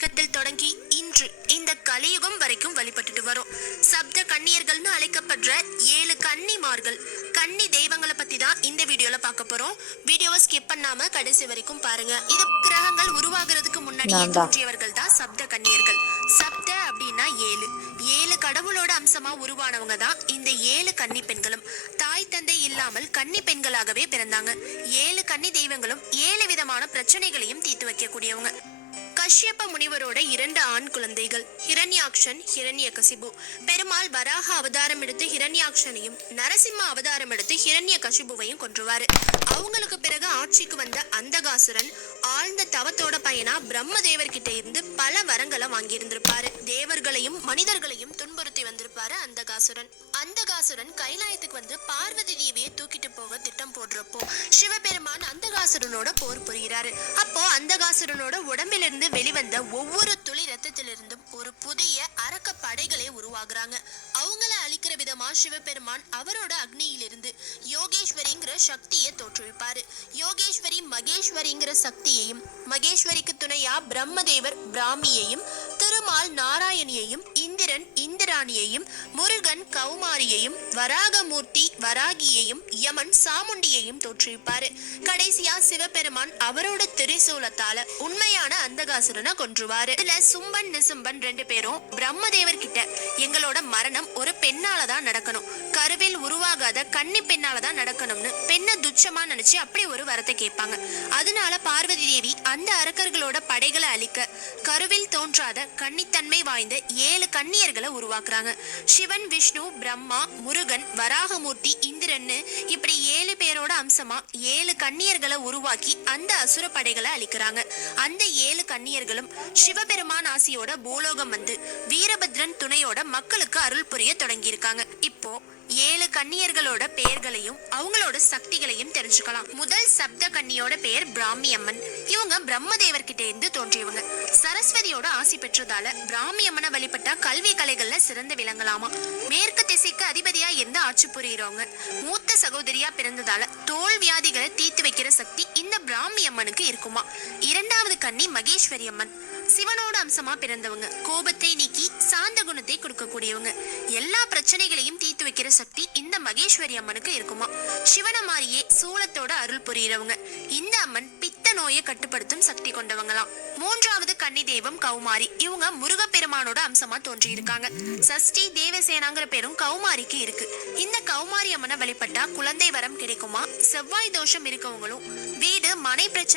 யுகத்தில் தொடங்கி இன்று இந்த கலியுகம் வரைக்கும் வழிபட்டுட்டு வரும். சப்த கன்னியர்கள்னு அழைக்கப்படுற 7 கன்னிமார்கள், கன்னி தெய்வங்களை பத்தி தான் இந்த வீடியோல பார்க்க போறோம். வீடியோவை ஸ்கிப் பண்ணாம கடைசி வரைக்கும் பாருங்க. இது கிரகங்கள் உருவாகிறதுக்கு முன்னாடியே தோன்றியவர்கள் தான் சப்த கன்னியர்கள். சப்த அப்படின்னா 7 கடவுளோட அம்சமா உருவானவங்க தான் இந்த 7 கன்னி பெண்களும். தாய் தந்தை இல்லாமல் கன்னி பெண்களாகவே பிறந்தாங்க. 7 கன்னி தெய்வங்களும் 7 விதமான பிரச்சனைகளையும் தீர்த்து வைக்கக்கூடியவங்க. கஷ்யப முனிவரோட 2 ஆண் குழந்தைகள் ஹிரண்யாக்ஷன், ஹிரண்யகசிபு. பெருமாள் வராக அவதாரம் எடுத்து ஹிரண்யாக்ஷனையும் நரசிம்ம அவதாரம் எடுத்து ஹிரண்யகசிபுவையும் கொன்றுவாரு. அவங்களுக்கு பிறகு ஆட்சிக்கு வந்த அந்தகாசுரன் ஆழ்ந்த தவத்தோட பையனா பிரம்மதேவர் கிட்ட இருந்து பல வரங்களை வாங்கி இருந்திருப்பாரு. தேவர்களையும் மனிதர்களையும் துன்புறுத்தி வந்திருப்பாரு அந்தகாசுரன் கைலாயத்துக்கு வந்து பார்வதி தேவியை தூக்கிட்டு போக திட்டம் போடுறப்போ சிவபெருமான் அந்தகாசுரனோட போர் புரிகிறாரு. அப்போ அந்தகாசுரனோட உடம்பிலிருந்து வெளிவந்த ஒவ்வொரு துளி ரத்தத்திலிருந்தும் ஒரு புதிய அரக்க படைகளை உருவாகுறாங்க. அவங்கள அழிக்கிற விதமா சிவபெருமான் அவரோட அக்னியிலிருந்து யோகேஸ்வரிங்கிற சக்தியை தோற்றுவிப்பாரு. யோகேஸ்வரி மகேஸ்வரிங்கிற சக்தியையும், மகேஸ்வரிக்கு துணையா பிரம்மதேவர் பிராமியையும், திருமால் நாராயணியையும், இந்திரன் இந்திராணியையும், முருகன் கௌமாரியையும், வராகமூர்த்தி வராகியையும், யமன் சாமுண்டியையும் தோற்றுவிப்பாரு. கடைசியா சிவபெருமான் அவரோட திரிசூலத்தால உண்மையான அந்தகாசுரனை கொன்றுவாரு. இதுல சும்பன் நிசும்பன் 2 பேரும் பிரம்மதேவர் கிட்ட எங்களோட மரணம் ஒரு பெண்ணாலதான் நடக்கணும், கருவில் உருவாகாத கன்னி பெண்ணாலதான் நடக்கணும்னு பெண்ணை துச்சமா நினைச்சு அப்படி ஒரு வரத்தை கேட்பாங்க. அதனால பார்வதி தேவி அந்த அரக்கர்களோட படைகளை அழிக்க கருவில் தோன்றாத கன்னித்தன்மை வாய்ந்த 7 கன்னியர்களை உருவாக்குறாங்க. சிவன், விஷ்ணு, பிரம்மா, முருகன், வராகமூர்த்தி, இந்திரன்னு இப்படி 7 பேரோட அம்சமா 7 கன்னியர்களை உருவாக்கி அந்த அசுர படைகளை அழிக்கிறாங்க. அந்த 7 கன்னியர்களும் சிவபெருமான் ஆசியோட பூலோகம் வந்து வீரபத்ரன் துணையோட மக்களுக்கு அருள் புரிய தொடங்கி இருக்காங்க. இப்போ 7 கன்னியர்களோட பெயர்களையும் அவங்களோட சக்திகளையும் தெரிஞ்சுக்கலாம். முதல் சப்த கன்னியோட பெயர் பிராமி அம்மன். இவங்க பிரம்மதேவர் கிட்ட இருந்து தோன்றியவங்க. சரஸ்வதியோட ஆசி பெற்றதால பிராமி அம்மனை வழிபட்டா கல்வி கலைகள்ல சிறந்து விளங்கலாமா. மேற்கு திசைக்கு அதிபதியா இருந்து ஆட்சி புரியுறவங்க. மூத்த சகோதரியா பிறந்ததால தோல் வியாதிகளை தீர்த்து வைக்கிற சக்தி இந்த பிராமி அம்மனுக்கு இருக்குமா. 2வது கன்னி மகேஸ்வரி அம்மன். சிவனோட அம்சமா பிறந்தவங்க. கோபத்தை நீக்கி சாந்த குணத்தை கொடுக்கக்கூடியவங்க. எல்லா பிரச்சனைகளையும் தீர்த்து வைக்கிற சக்தி இந்த மகேஸ்வரி அம்மனுக்கு இருக்குமா. சிவன மாதிரியே சூலத்தோட அருள் புரியுறவங்க. இந்த அம்மன் பித்த நோயை கட்டுப்படுத்தும் சக்தி கொண்டவங்களாம். 3வது கன்னி தெய்வம் கௌமாரி. இவங்க முருகப்பெருமானோட அம்சமா தோன்றி இருக்காங்க. சஷ்டி தேவசேனாங்கிற பேரும் கௌமாரிக்கு இருக்கு. இந்த கௌமாரி அம்மனை வழிபட்டா குழந்தை வரம் கிடைக்குமா. செவ்வாய் தோஷம் இருக்கவங்களும் வீடு மனை பிரச்சனை